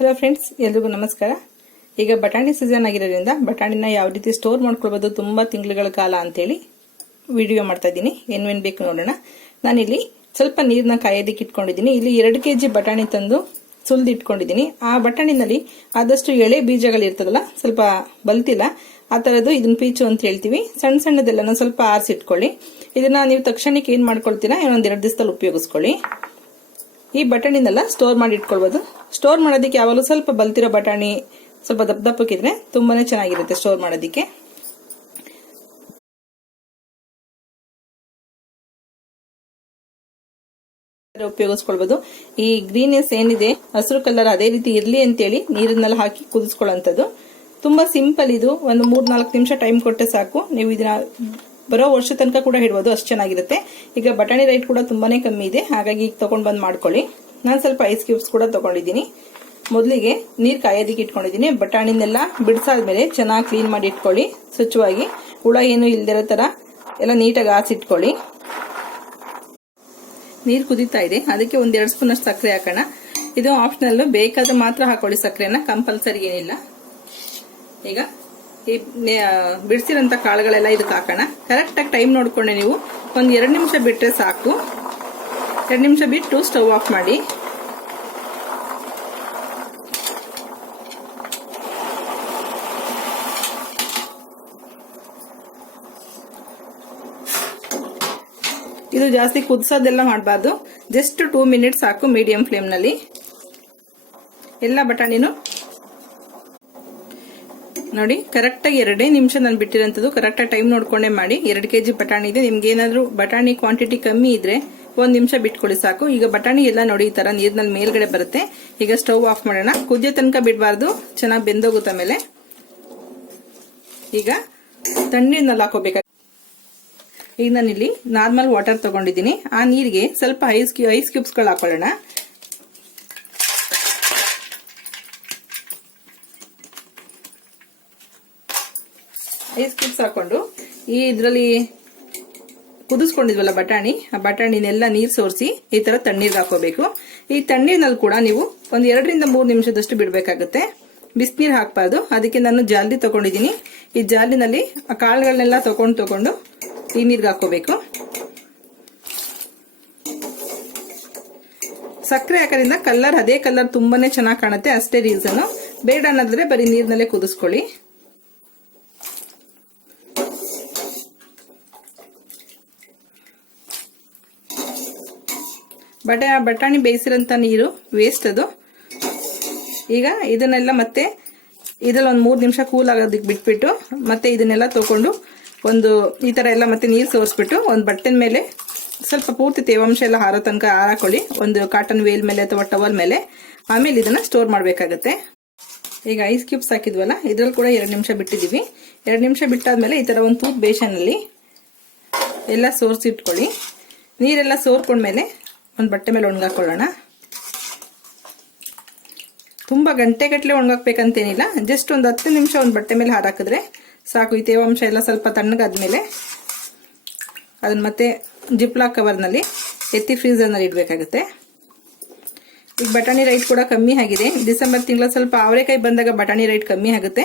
Hello friends ಎಲ್ರಿಗೂ ನಮಸ್ಕಾರ. ಈಗ ಬಟಾಣಿ ಸೀಸನ್ ಆಗಿರೋದ್ರಿಂದ ಬಟಾಣಿನ ಯಾವ ರೀತಿ ಸ್ಟೋರ್ ಮಾಡ್ಕೊಳ್ಬೋದು ತುಂಬ ತಿಂಗಳುಗಳ ಕಾಲ ಅಂತೇಳಿ ವಿಡಿಯೋ ಮಾಡ್ತಾ ಇದ್ದೀನಿ. ಏನೇನು ಬೇಕು ನೋಡೋಣ. ನಾನಿಲ್ಲಿ ಸ್ವಲ್ಪ ನೀರನ್ನ ಕಾಯೋದಕ್ಕೆ ಇಟ್ಕೊಂಡಿದ್ದೀನಿ. ಇಲ್ಲಿ ಎರಡು ಕೆ ಜಿ ಬಟಾಣಿ ತಂದು ಸುಲ್ದು ಇಟ್ಕೊಂಡಿದ್ದೀನಿ. ಆ ಬಟಾಣಿನಲ್ಲಿ ಆದಷ್ಟು ಎಳೆ ಬೀಜಗಳಿರ್ತದಲ್ಲ ಸ್ವಲ್ಪ ಬಲ್ತಿಲ್ಲ, ಆ ಥರದ್ದು ಇದನ್ನ ಪೀಚು ಅಂತ ಹೇಳ್ತೀವಿ. ಸಣ್ಣ ಸಣ್ಣದೆಲ್ಲ ಸ್ವಲ್ಪ ಆರಿಸಿಟ್ಕೊಳ್ಳಿ. ಇದನ್ನ ನೀವು ತಕ್ಷಣಕ್ಕೆ ಏನು ಮಾಡ್ಕೊಳ್ತೀರಾ ಇನ್ನೊಂದು ಎರಡು ದಿವಸದಲ್ಲಿ ಉಪಯೋಗಿಸ್ಕೊಳ್ಳಿ. ಈ ಬಟಾಣಿನೆಲ್ಲ ಸ್ಟೋರ್ ಮಾಡಿ ಇಟ್ಕೊಳ್ಬೋದು ಸ್ಟೋರ್ ಮಾಡೋದಕ್ಕೆ ಯಾವಾಗಲೂ ಸ್ವಲ್ಪ ಬಲ್ತಿರೋ ಬಟಾಣಿ ಸ್ವಲ್ಪ ದಪ್ಪ ದಪ್ಪಕ್ಕಿದ್ರೆ ತುಂಬಾನೇ ಚೆನ್ನಾಗಿರುತ್ತೆ ಸ್ಟೋರ್ ಮಾಡೋದಕ್ಕೆ. ಉಪಯೋಗಿಸ್ಕೊಳ್ಬೋದು. ಈ ಗ್ರೀನೆಸ್ ಏನಿದೆ, ಹಸಿರು ಕಲರ್ ಅದೇ ರೀತಿ ಇರ್ಲಿ ಅಂತೇಳಿ ನೀರನ್ನೆಲ್ಲ ಹಾಕಿ ಕುದಿಸ್ಕೊಳ್ಳೋಂಥದ್ದು. ತುಂಬಾ ಸಿಂಪಲ್ ಇದು. ಒಂದು ಮೂರ್ ನಾಲ್ಕು ನಿಮಿಷ ಟೈಮ್ ಕೊಟ್ಟೆ ಸಾಕು. ನೀವು ಇದನ್ನ ಬರೋ ವರ್ಷ ತನಕ ಕೂಡ ಹಿಡ್ಬೋದು ಅಷ್ಟು ಚೆನ್ನಾಗಿರುತ್ತೆ. ಈಗ ಬಟಾಣಿ ರೈಟ್ ಕೂಡ ತುಂಬಾನೇ ಕಮ್ಮಿ ಇದೆ, ಹಾಗಾಗಿ ಈಗ ತಗೊಂಡ್ ಬಂದು ಮಾಡ್ಕೊಳ್ಳಿ. ನಾನು ಸ್ವಲ್ಪ ಐಸ್ ಕ್ಯೂಬ್ಸ್ ಕೂಡ ತಗೊಂಡಿದ್ದೀನಿ. ಮೊದಲಿಗೆ ನೀರು ಕಾಯೋದಕ್ಕೆ ಇಟ್ಕೊಂಡಿದ್ದೀನಿ. ಬಟಾಣಿನೆಲ್ಲ ಬಿಡಿಸಾದ್ಮೇಲೆ ಚೆನ್ನಾಗಿ ಕ್ಲೀನ್ ಮಾಡಿ ಇಟ್ಕೊಳ್ಳಿ, ಸ್ವಚ್ಛವಾಗಿ. ಹುಳ ಏನು ಇಲ್ದಿರೋ ತರ ಎಲ್ಲ ನೀಟಾಗಿ ಆಸಿಟ್ಕೊಳ್ಳಿ ನೀರು ಕುದೀತಾ ಇದೆ. ಅದಕ್ಕೆ ಒಂದೆರಡು ಎರಡು ಸ್ಪೂನ್ ಅಷ್ಟು ಸಕ್ಕರೆ ಹಾಕೋಣ. ಇದು ಆಪ್ಷನಲ್ ಬೇಕಾದ್ರೆ ಮಾತ್ರ ಹಾಕೊಳ್ಳಿ. ಸಕ್ಕರೆನ ಕಂಪಲ್ಸರಿ ಏನಿಲ್ಲ. ಈಗ ಈ ಬಿಡಿಸಿರೋಂಥ ಕಾಳುಗಳೆಲ್ಲ ಇದಕ್ಕೆ ಹಾಕೋಣ. ಕರೆಕ್ಟಾಗಿ ಟೈಮ್ ನೋಡಿಕೊಂಡೆ ನೀವು. ಒಂದು ಎರಡು ನಿಮಿಷ ಬಿಟ್ಟರೆ ಸಾಕು. ಎರಡು ನಿಮಿಷ ಬಿಟ್ಟು ಸ್ಟವ್ ಆಫ್ ಮಾಡಿ. ಇದು ಜಾಸ್ತಿ ಕುದಿಸೋದೆಲ್ಲ ಮಾಡಬಾರ್ದು. ಜಸ್ಟ್ ಟೂ ಮಿನಿಟ್ಸ್ ಸಾಕು ಮೀಡಿಯಂ ಫ್ಲೇಮ್ನಲ್ಲಿ ಎಲ್ಲ ಬಟಾಣಿನೂ ನೋಡಿ ಕರೆಕ್ಟಾಗಿ ಎರಡೇ ನಿಮಿಷ ನಾನು ಬಿಟ್ಟಿರೋಂಥದ್ದು ಕರೆಕ್ಟಾಗಿ ಟೈಮ್ ನೋಡ್ಕೊಂಡೆ ಮಾಡಿ, ಎರಡು ಕೆ ಜಿ ಬಟಾಣಿ ಇದೆ, ನಿಮ್ಗೆ ಏನಾದರೂ ಬಟಾಣಿ ಕ್ವಾಂಟಿಟಿ ಕಮ್ಮಿ ಇದ್ರೆ ಒಂದು ನಿಮಿಷ ಬಿಟ್ಕೊಳ್ಳಿ ಸಾಕು. ಈಗ ಬಟಾಣಿ ಎಲ್ಲ ನೋಡಿ, ಈ ತರ ನೀರಿನಲ್ಲಿ ಮೇಲ್ಗಡೆ ಬರುತ್ತೆ. ಈಗ ಸ್ಟವ್ ಆಫ್ ಮಾಡೋಣ. ಕುದಿಯೋ ತನಕ ಬಿಡಬಾರ್ದು, ಚೆನ್ನಾಗಿ ಬೆಂದೋಗುತ್ತೆ ಮೇಲೆ ಈಗ ತಣ್ಣೀರ್ನಲ್ಲಿ ಹಾಕೋಬೇಕು ಈಗ ನಾನಿಲ್ಲಿ ನಾರ್ಮಲ್ ವಾಟರ್ ತಗೊಂಡಿದ್ದೀನಿ. ಆ ನೀರಿಗೆ ಸ್ವಲ್ಪ ಐಸ್ ಕ್ಯೂ ಐಸ್ ಕ್ಯೂಬ್ಸ್ಗಳು ಹಾಕೊಳ್ಳೋಣ. ಐಸ್ ಕ್ಯೂಬ್ಸ್ ಹಾಕೊಂಡು ಈ ಇದರಲ್ಲಿ ಕುದಿಸ್ಕೊಂಡಿದ್ವಲ್ಲ ಬಟಾಣಿ, ಆ ಬಟಾಣಿನೆಲ್ಲ ನೀರು ಸೋರಿಸಿ ಈ ತರ ತಣ್ಣೀರ್ಗೆ ಹಾಕೋಬೇಕು ಈ ತಣ್ಣೀರ್ನಲ್ಲಿ ಕೂಡ ನೀವು ಒಂದು ಎರಡರಿಂದ ಮೂರು ನಿಮಿಷದಷ್ಟು ಬಿಡಬೇಕಾಗುತ್ತೆ. ಬಿಸಿನೀರು ಹಾಕಬಾರ್ದು. ಅದಕ್ಕೆ ನಾನು ಜಾಲಿ ತಗೊಂಡಿದ್ದೀನಿ. ಈ ಜಾಲಿನಲ್ಲಿ ಆ ಕಾಳುಗಳನ್ನೆಲ್ಲ ತಗೊಂಡು ತಗೊಂಡು ಈ ನೀರ್ಗೆ ಹಾಕೋಬೇಕು ಸಕ್ಕರೆ ಹಾಕೋದ್ರಿಂದ ಕಲರ್, ಅದೇ ಕಲರ್ ತುಂಬಾನೇ ಚೆನ್ನಾಗಿ ಕಾಣುತ್ತೆ. ಅಷ್ಟೇ ರೀಸನ್ ಬೇಡ ಅನ್ನೋದ್ರೆ ಬರೀ ನೀರಿನಲ್ಲೇ ಕುದಿಸ್ಕೊಳ್ಳಿ. ಬಟ ಬಟಾಣಿ ಬೇಯಿಸಿರೋಂಥ ನೀರು ವೇಸ್ಟ್ ಅದು. ಈಗ ಇದನ್ನೆಲ್ಲ ಮತ್ತೆ ಇದ್ರಲ್ಲಿ ಒಂದು ಮೂರು ನಿಮಿಷ ಕೂಲ್ ಆಗೋದಕ್ಕೆ ಬಿಟ್ಬಿಟ್ಟು ಮತ್ತೆ ಇದನ್ನೆಲ್ಲ ತೊಗೊಂಡು ಒಂದು ಈ ಥರ ಎಲ್ಲ ಮತ್ತೆ ನೀರು ಸೋರಿಸ್ಬಿಟ್ಟು ಒಂದು ಬಟ್ಟೆನ ಮೇಲೆ ಸ್ವಲ್ಪ ಪೂರ್ತಿ ತೇವಾಂಶ ಎಲ್ಲ ಹಾರೋ ತನಕ ಹಾರಾಕೊಳ್ಳಿ. ಒಂದು ಕಾಟನ್ ವೇಲ್ ಮೇಲೆ ಅಥವಾ ಟವಲ್ ಮೇಲೆ. ಆಮೇಲೆ ಇದನ್ನ ಸ್ಟೋರ್ ಮಾಡಬೇಕಾಗತ್ತೆ. ಈಗ ಐಸ್ ಕ್ಯೂಬ್ಸ್ ಹಾಕಿದ್ವಲ್ಲ, ಇದ್ರಲ್ಲಿ ಕೂಡ ಎರಡು ನಿಮಿಷ ಬಿಟ್ಟಿದ್ದೀವಿ ಎರಡು ನಿಮಿಷ ಬಿಟ್ಟಾದ್ಮೇಲೆ ಈ ಥರ ಒಂದು ತೂತ್ ಬೇಷನಲ್ಲಿ ಎಲ್ಲ ಸೋರಿಸಿಟ್ಕೊಳ್ಳಿ. ನೀರೆಲ್ಲ ಸೋರ್ಕೊಂಡ್ಮೇಲೆ ಒಂದು ಬಟ್ಟೆ ಮೇಲೆ ಒಣಗಾಕೊಳ್ಳೋಣ. ತುಂಬ ಗಂಟೆಗಟ್ಟಲೆ ಒಣಗಾಕ್ಬೇಕಂತೇನಿಲ್ಲ. ಜಸ್ಟ್ ಒಂದು ಹತ್ತು ನಿಮಿಷ ಒಂದು ಬಟ್ಟೆ ಮೇಲೆ ಹಾರಾಕಿದ್ರೆ ಸಾಕು. ಈ ತೇವಾಂಶ ಎಲ್ಲ ಸ್ವಲ್ಪ ತಣ್ಣಗಾದ್ಮೇಲೆ ಅದನ್ನ ಮತ್ತೆ ಜಿಪ್ಲಾಕ್ ಕವರ್ನಲ್ಲಿ ಎತ್ತಿ ಫ್ರೀಸರ್ನಲ್ಲಿ ಇಡಬೇಕಾಗುತ್ತೆ. ಈಗ ಬಟಾಣಿ ರೈಟ್ ಕೂಡ ಕಮ್ಮಿ ಆಗಿದೆ. ಡಿಸೆಂಬರ್ ತಿಂಗಳ ಸ್ವಲ್ಪ ಅವರೆಕಾಯಿ ಬಂದಾಗ ಬಟಾಣಿ ರೈಟ್ ಕಮ್ಮಿ ಆಗುತ್ತೆ.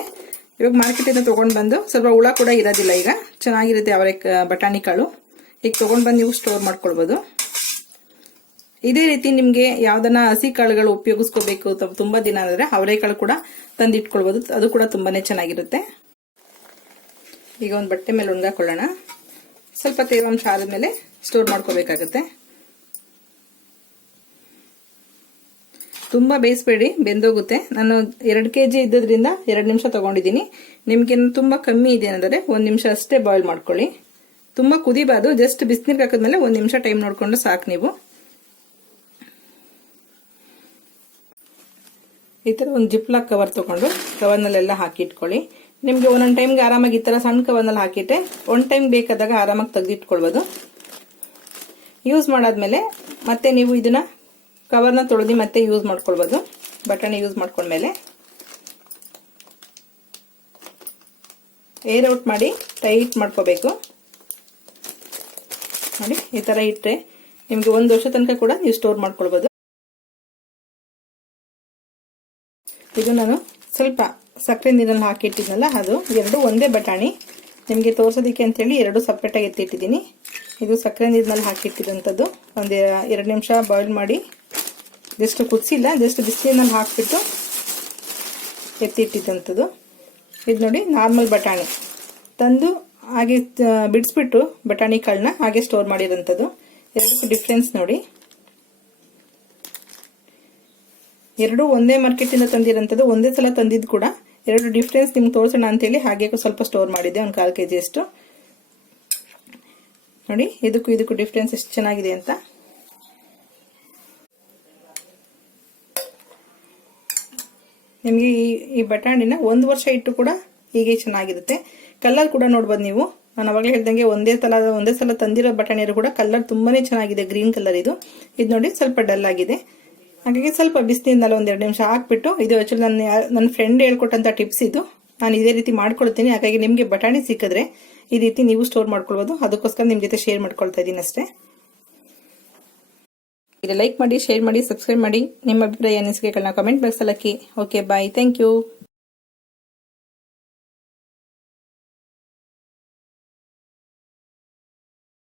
ಇವಾಗ ಮಾರ್ಕೆಟಿಂದ ತೊಗೊಂಡು ಬಂದು ಸ್ವಲ್ಪ ಹುಳ ಕೂಡ ಇರೋದಿಲ್ಲ ಈಗ. ಚೆನ್ನಾಗಿರುತ್ತೆ ಅವರೆ ಬಟಾಣಿ ಕಾಳು. ಈಗ ತೊಗೊಂಡು ಬಂದು ನೀವು ಸ್ಟೋರ್ ಮಾಡ್ಕೊಳ್ಬೋದು. ಇದೇ ರೀತಿ ನಿಮಗೆ ಯಾವ್ದನ್ನ ಹಸಿ ಕಾಳುಗಳು ಉಪಯೋಗಿಸ್ಕೋಬೇಕು ತುಂಬಾ ದಿನ ಆದ್ರೆ ಅವರೆಕಾಳು ಕೂಡ ತಂದಿಟ್ಕೊಳ್ಬೋದು. ಅದು ಕೂಡ ತುಂಬಾನೇ ಚೆನ್ನಾಗಿರುತ್ತೆ. ಈಗ ಒಂದು ಬಟ್ಟೆ ಮೇಲೆ ಉಣ್ಗಾಕೊಳ್ಳೋಣ. ಸ್ವಲ್ಪ ತೇವಾಂಶ ಆದ್ಮೇಲೆ ಸ್ಟೋರ್ ಮಾಡ್ಕೋಬೇಕಾಗತ್ತೆ. ತುಂಬಾ ಬೇಯಿಸ್ಬೇಡಿ, ಬೆಂದೋಗುತ್ತೆ. ನಾನು ಎರಡು ಕೆ ಜಿ ಇದ್ದದ್ರಿಂದ ಎರಡು ನಿಮಿಷ ತಗೊಂಡಿದ್ದೀನಿ. ನಿಮ್ಗೆ ತುಂಬಾ ಕಮ್ಮಿ ಇದೆ ಅಂದರೆ ಒಂದು ನಿಮಿಷ ಅಷ್ಟೇ ಬಾಯ್ಲ್ ಮಾಡ್ಕೊಳ್ಳಿ. ತುಂಬಾ ಕುದಿಬಾರ್ದು ಜಸ್ಟ್ ಬಿಸಿನೀರ್ಗೆ ಹಾಕಿದ್ಮೇಲೆ ಒಂದು ನಿಮಿಷ ಟೈಮ್ ನೋಡ್ಕೊಂಡು ಸಾಕು ನೀವು. ಈ ಥರ ಒಂದು ಜಿಪ್ಲಾ ಕವರ್ ತೊಗೊಂಡು ಕವರ್ನಲ್ಲೆಲ್ಲ ಹಾಕಿ ಇಟ್ಕೊಳ್ಳಿ ನಿಮಗೆ ಒಂದೊಂದು ಟೈಮ್ಗೆ ಆರಾಮಾಗಿ ಈ ಥರ ಸಣ್ಣ ಕವರ್ನಲ್ಲಿ ಹಾಕಿಟ್ಟೆ ಒನ್ ಟೈಮ್ ಬೇಕಾದಾಗ ಆರಾಮಾಗಿ ತೆಗೆದಿಟ್ಕೊಳ್ಬೋದು. ಯೂಸ್ ಮಾಡಾದ್ಮೇಲೆ ಮತ್ತೆ ನೀವು ಇದನ್ನ ಕವರ್ನ ತೊಳೆದು ಮತ್ತೆ ಯೂಸ್ ಮಾಡ್ಕೊಳ್ಬೋದು. ಬಟಾಣಿ ಯೂಸ್ ಮಾಡ್ಕೊಂಡ್ಮೇಲೆ ಏರ್ ಔಟ್ ಮಾಡಿ ಟೈಟ್ ಮಾಡ್ಕೋಬೇಕು. ನೋಡಿ, ಈ ಥರ ಇಟ್ಟರೆ ನಿಮಗೆ ಒಂದು ವರ್ಷ ತನಕ ಕೂಡ ನೀವು ಸ್ಟೋರ್ ಮಾಡ್ಕೊಳ್ಬೋದು. ಇದು ನಾನು ಸ್ವಲ್ಪ ಸಕ್ಕರೆ ನೀರಲ್ಲಿ ಹಾಕಿಟ್ಟಿದ್ನಲ್ಲ, ಅದು ಎರಡು ಒಂದೇ ಬಟಾಣಿ. ನಿಮಗೆ ತೋರಿಸೋದಕ್ಕೆ ಅಂತೇಳಿ ಎರಡು ಸಪ್ರೇಟಾಗಿ ಎತ್ತಿಟ್ಟಿದ್ದೀನಿ. ಇದು ಸಕ್ಕರೆ ನೀರಿನಲ್ಲಿ ಹಾಕಿಟ್ಟಿದ್ದಂಥದ್ದು ಒಂದು ಎರಡು ನಿಮಿಷ ಬಾಯ್ಲ್ ಮಾಡಿ ಜಸ್ಟ್ ಕುದಿಸಿಲ್ಲ, ಜಸ್ಟ್ ಬಿಸಿಲಿನಲ್ಲಿ ಹಾಕಿಬಿಟ್ಟು ಎತ್ತಿಟ್ಟಿದ್ದಂಥದ್ದು. ಇದು ನೋಡಿ ನಾರ್ಮಲ್ ಬಟಾಣಿ. ತಂದು ಹಾಗೆ ಬಿಡಿಸ್ಬಿಟ್ಟು ಬಟಾಣಿ ಕಾಳನ್ನ ಹಾಗೆ ಸ್ಟೋರ್ ಮಾಡಿರೋಂಥದ್ದು ಎರಡಕ್ಕೂ ಡಿಫ್ರೆನ್ಸ್ ನೋಡಿ. ಎರಡು ಒಂದೇ ಮಾರ್ಕೆಟಿಂದ ತಂದಿರೋಂಥದ್ದು, ಒಂದೇ ಸಲ ತಂದಿದ್ದು ಕೂಡ ಎರಡು ಡಿಫ್ರೆನ್ಸ್ ನಿಮ್ಗೆ ತೋರಿಸೋಣ ಅಂತೇಳಿ ಹಾಗೆ ಸ್ವಲ್ಪ ಸ್ಟೋರ್ ಮಾಡಿದ್ದೆ, ಒಂದು ಕಾಲು ಕೆ ಜಿ ಅಷ್ಟು. ನೋಡಿ, ಇದಕ್ಕೂ ಇದಕ್ಕೂ ಡಿಫ್ರೆನ್ಸ್ ಎಷ್ಟು ಚೆನ್ನಾಗಿದೆ ಅಂತ. ನಿಮಗೆ ಈ ಈ ಬಟಾಣಿನ ಒಂದು ವರ್ಷ ಇಟ್ಟು ಕೂಡ ಹೀಗೆ ಚೆನ್ನಾಗಿರುತ್ತೆ. ಕಲರ್ ಕೂಡ ನೋಡ್ಬೋದು ನೀವು. ನಾನು ಅವಾಗಲೇ ಹೇಳ್ದಂಗೆ ಒಂದೇ ಸಲ ಒಂದೇ ಸಲ ತಂದಿರೋ ಬಟಾಣಿಯರು ಕೂಡ ಕಲರ್ ತುಂಬಾನೇ ಚೆನ್ನಾಗಿದೆ ಗ್ರೀನ್ ಕಲರ್ ಇದು. ಇದು ನೋಡಿ ಸ್ವಲ್ಪ ಡಲ್ ಆಗಿದೆ. ಹಾಗಾಗಿ ಸ್ವಲ್ಪ ಬಿಸಿಲಿಂದಲ್ಲ ಒಂದೆರಡು ನಿಮಿಷ ಹಾಕ್ಬಿಟ್ಟು, ಇದು ಆಕ್ಚುಲಿ ನನ್ನ ನನ್ನ ಫ್ರೆಂಡ್ ಹೇಳ್ಕೊಟ್ಟಂಥ ಟಿಪ್ಸ್ ಇದು. ನಾನು ಇದೇ ರೀತಿ ಮಾಡ್ಕೊಳ್ತೀನಿ. ಹಾಗಾಗಿ ನಿಮಗೆ ಬಟಾಣಿ ಸಿಕ್ಕಿದ್ರೆ ಈ ರೀತಿ ನೀವು ಸ್ಟೋರ್ ಮಾಡ್ಕೊಳ್ಬೋದು. ಅದಕ್ಕೋಸ್ಕರ ನಿಮ್ಮ ಜೊತೆ ಶೇರ್ ಮಾಡ್ಕೊಳ್ತಾ ಇದ್ದೀನಿ ಅಷ್ಟೇ. ಇದು ಲೈಕ್ ಮಾಡಿ ಶೇರ್ ಮಾಡಿ ಸಬ್ಸ್ಕ್ರೈಬ್ ಮಾಡಿ. ನಿಮ್ಮ ಅಭಿಪ್ರಾಯ ಅನಿಸಿಕೆಗಳನ್ನ ಕಮೆಂಟ್ ಬಾಕ್ಸಲ್ಲಿ ಹಾಕಿ. Okay bye thank you